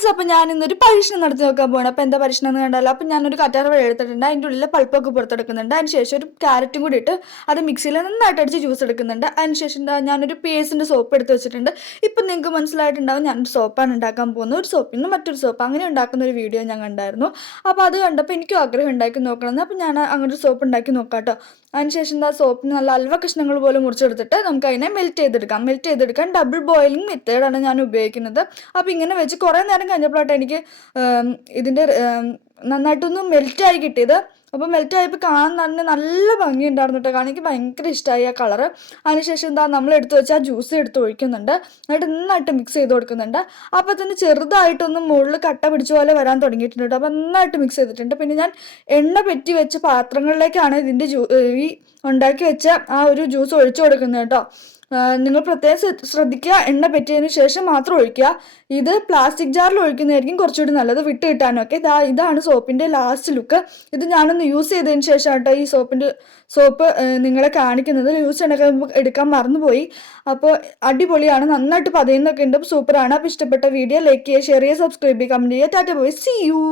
Friends, അപ്പോൾ ഞാൻ ഇന്നൊരു പരീക്ഷണം നടത്തി നോക്കാൻ പോകണം. അപ്പോൾ എന്താ പരീക്ഷണം എന്ന് കണ്ടാലോ. അപ്പോൾ ഞാനൊരു കറ്റാർ വാഴ എടുത്തിട്ടുണ്ട്, അതിൻ്റെ ഉള്ളിൽ പൾപ്പൊക്കെ പുറത്തെടുക്കുന്നുണ്ട്. അതിന് ശേഷം ഒരു ക്യാരറ്റും കൂടി ഇട്ട് അത് മിക്സിയിൽ നന്നായിട്ട് അടിച്ച് ജ്യൂസ് എടുക്കുന്നുണ്ട്. അതിന് ശേഷം ഞാനൊരു പേസിൻ്റെ സോപ്പ് എടുത്ത് വെച്ചിട്ടുണ്ട്. ഇപ്പം നിങ്ങൾക്ക് മനസ്സിലായിട്ടുണ്ടാവും ഞാനൊരു സോപ്പാണ് ഉണ്ടാക്കാൻ പോകുന്നത്. ഒരു സോപ്പിൽ നിന്ന് മറ്റൊരു സോപ്പ് അങ്ങനെ ഉണ്ടാക്കുന്ന ഒരു വീഡിയോ ഞാൻ കണ്ടായിരുന്നു. അപ്പോൾ അത് കണ്ടപ്പോൾ എനിക്കും ആഗ്രഹം ഉണ്ടാക്കി നോക്കണമെന്ന്. അപ്പോൾ ഞാൻ അങ്ങനെ ഒരു സോപ്പ് ഉണ്ടാക്കി നോക്കാം കേട്ടോ. അതിനുശേഷം സോപ്പിന് നല്ല അൽവ കഷ്ണങ്ങൾ പോലെ മുറിച്ചെടുത്തിട്ട് നമുക്ക് അതിനെ മെൽറ്റ് ചെയ്തെടുക്കാൻ ഡബിൾ ബോയിലിംഗ് മെത്തേഡാണ് ഞാൻ ഉപയോഗിക്കുന്നത്. അപ്പോൾ ഇങ്ങനെ വെച്ച് കുറേ നേരം കഴിഞ്ഞപ്പോഴായിട്ട് എനിക്ക് ഇതിൻ്റെ നന്നായിട്ടൊന്ന് മെൽറ്റായി കിട്ടിയത്. അപ്പോൾ മെൽറ്റായപ്പോൾ കാണാൻ തന്നെ നല്ല ഭംഗിയുണ്ടായിരുന്നു കേട്ടോ. കാരണം എനിക്ക് ഭയങ്കര ഇഷ്ടമായി ആ കളറ്. അതിനുശേഷം നമ്മൾ എടുത്ത് വെച്ച് ആ ജ്യൂസ് എടുത്ത് ഒഴിക്കുന്നുണ്ട്. എന്നിട്ട് നന്നായിട്ട് മിക്സ് ചെയ്ത് കൊടുക്കുന്നുണ്ട്. അപ്പോൾ തന്നെ ചെറുതായിട്ടൊന്ന് മുകളിൽ കട്ട പിടിച്ച പോലെ വരാൻ തുടങ്ങിയിട്ടുണ്ട് കേട്ടോ. അപ്പോൾ നന്നായിട്ട് മിക്സ് ചെയ്തിട്ടുണ്ട്. പിന്നെ ഞാൻ എണ്ണ പെറ്റി വെച്ച പാത്രങ്ങളിലേക്കാണ് ഇതിൻ്റെ ഈ ഉണ്ടാക്കി വെച്ച ആ ഒരു ജ്യൂസ് ഒഴിച്ചു കൊടുക്കുന്നത് കേട്ടോ. നിങ്ങൾ പ്രത്യേകം ശ്രദ്ധിക്കുക, എണ്ണ പറ്റിയതിന് ശേഷം മാത്രം ഒഴിക്കുക. ഇത് പ്ലാസ്റ്റിക് ജാറിൽ ഒഴിക്കുന്നതായിരിക്കും കുറച്ചുകൂടി നല്ലത്, വിട്ട് കിട്ടാനൊക്കെ. ഇതാണ് സോപ്പിൻ്റെ ലാസ്റ്റ് ലുക്ക്. ഇത് ഞാനൊന്ന് യൂസ് ചെയ്തതിന് ശേഷം കേട്ടോ ഈ സോപ്പ് നിങ്ങളെ കാണിക്കുന്നത്. യൂസ് എടുക്കാൻ മറന്നുപോയി. അപ്പോൾ അടിപൊളിയാണ്, നന്നായിട്ട് പതയുന്നൊക്കെ ഉണ്ട്, സൂപ്പറാണ്. അപ്പോൾ ഇഷ്ടപ്പെട്ട വീഡിയോ ലൈക്ക് ചെയ്യുക, ഷെയർ ചെയ്യുക, സബ്സ്ക്രൈബ് ചെയ്യുക, കമൻറ്റ് ചെയ്യുക. Tata bye, see U.